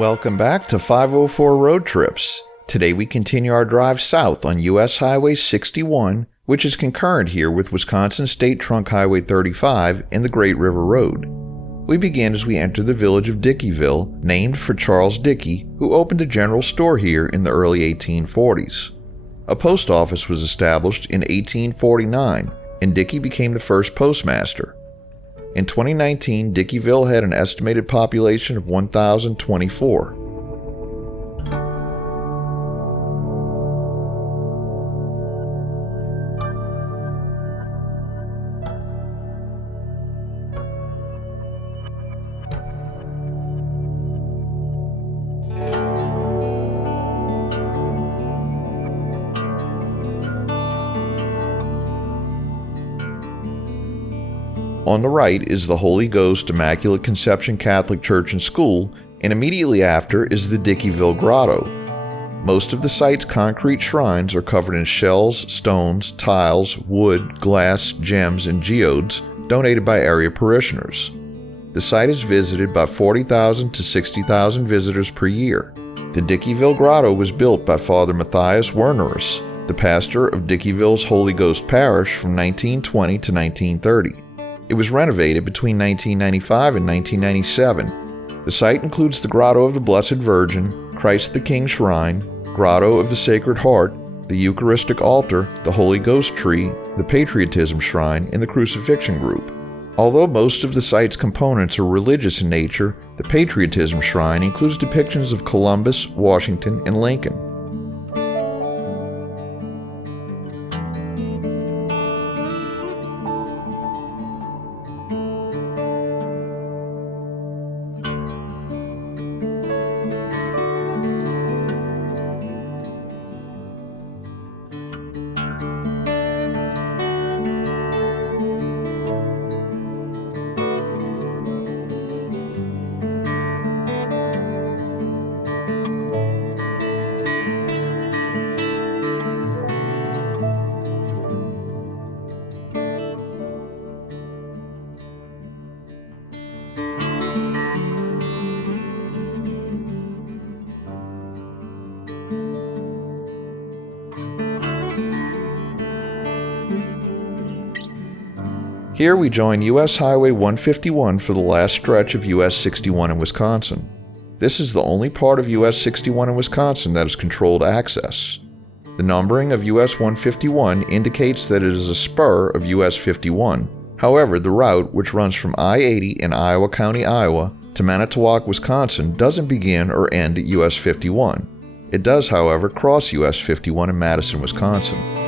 Welcome back to 504 Road Trips. Today we continue our drive south on U.S. Highway 61, which is concurrent here with Wisconsin State Trunk Highway 35 and the Great River Road. We begin as we enter the village of Dickeyville, named for Charles Dickey, who opened a general store here in the early 1840s. A post office was established in 1849, and Dickey became the first postmaster. In 2019, Dickeyville had an estimated population of 1,024. On the right is the Holy Ghost Immaculate Conception Catholic Church and School, and immediately after is the Dickeyville Grotto. Most of the site's concrete shrines are covered in shells, stones, tiles, wood, glass, gems, and geodes donated by area parishioners. The site is visited by 40,000 to 60,000 visitors per year. The Dickeyville Grotto was built by Father Matthias Wernerus, the pastor of Dickeyville's Holy Ghost Parish from 1920 to 1930. It was renovated between 1995 and 1997. The site includes the Grotto of the Blessed Virgin, Christ the King Shrine, Grotto of the Sacred Heart, the Eucharistic Altar, the Holy Ghost Tree, the Patriotism Shrine, and the Crucifixion Group. Although most of the site's components are religious in nature, the Patriotism Shrine includes depictions of Columbus, Washington, and Lincoln. Here we join U.S. Highway 151 for the last stretch of U.S. 61 in Wisconsin. This is the only part of U.S. 61 in Wisconsin that is controlled access. The numbering of U.S. 151 indicates that it is a spur of U.S. 51. However, the route, which runs from I-80 in Iowa County, Iowa, to Manitowoc, Wisconsin, doesn't begin or end at U.S. 51. It does, however, cross U.S. 51 in Madison, Wisconsin.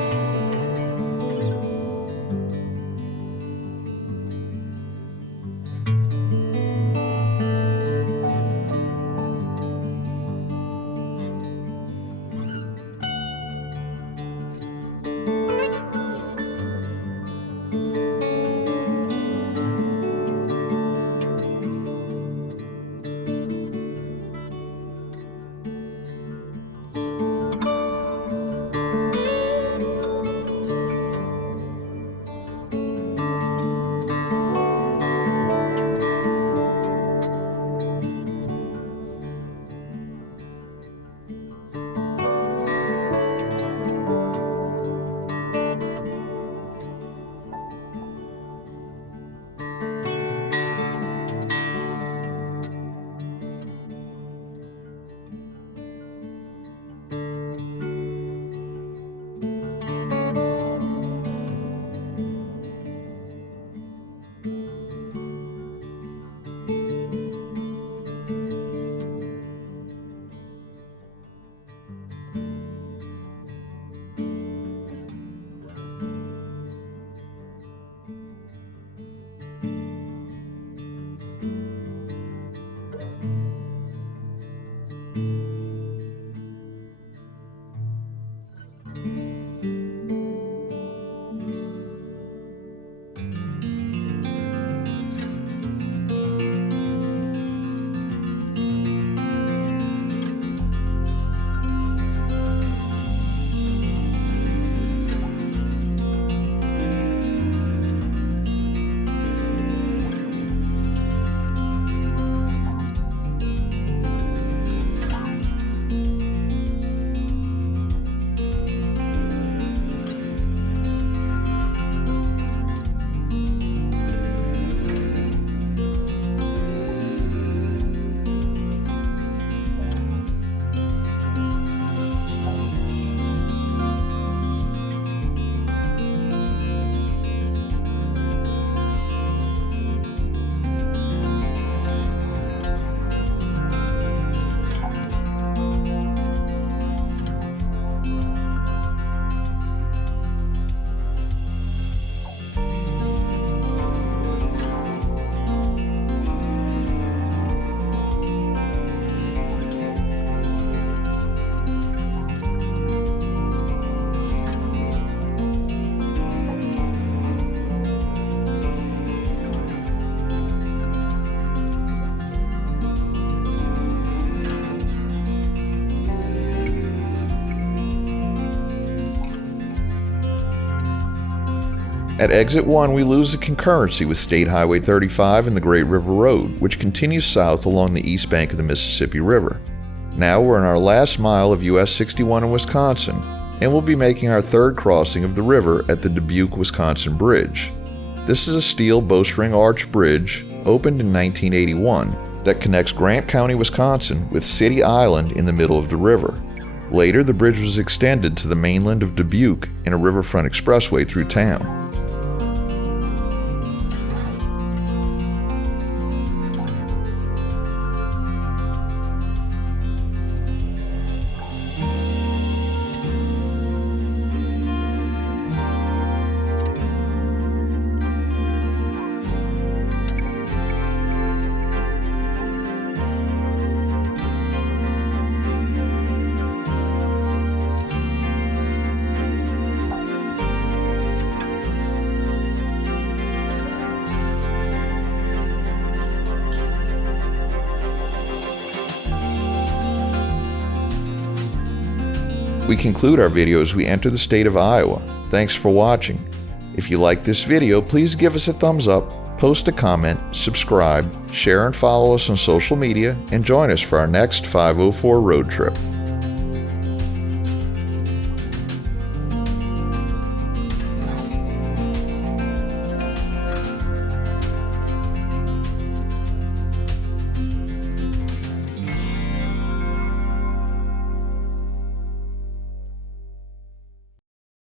At exit 1, we lose the concurrency with State Highway 35 and the Great River Road, which continues south along the east bank of the Mississippi River. Now we're in our last mile of US 61 in Wisconsin, and we'll be making our third crossing of the river at the Dubuque, Wisconsin Bridge. This is a steel bowstring arch bridge, opened in 1981, that connects Grant County, Wisconsin with City Island in the middle of the river. Later, the bridge was extended to the mainland of Dubuque and a riverfront expressway through town. We conclude our video as we enter the state of Iowa. Thanks for watching. If you like this video, please give us a thumbs up, post a comment, subscribe, share and follow us on social media, and join us for our next 504 road trip.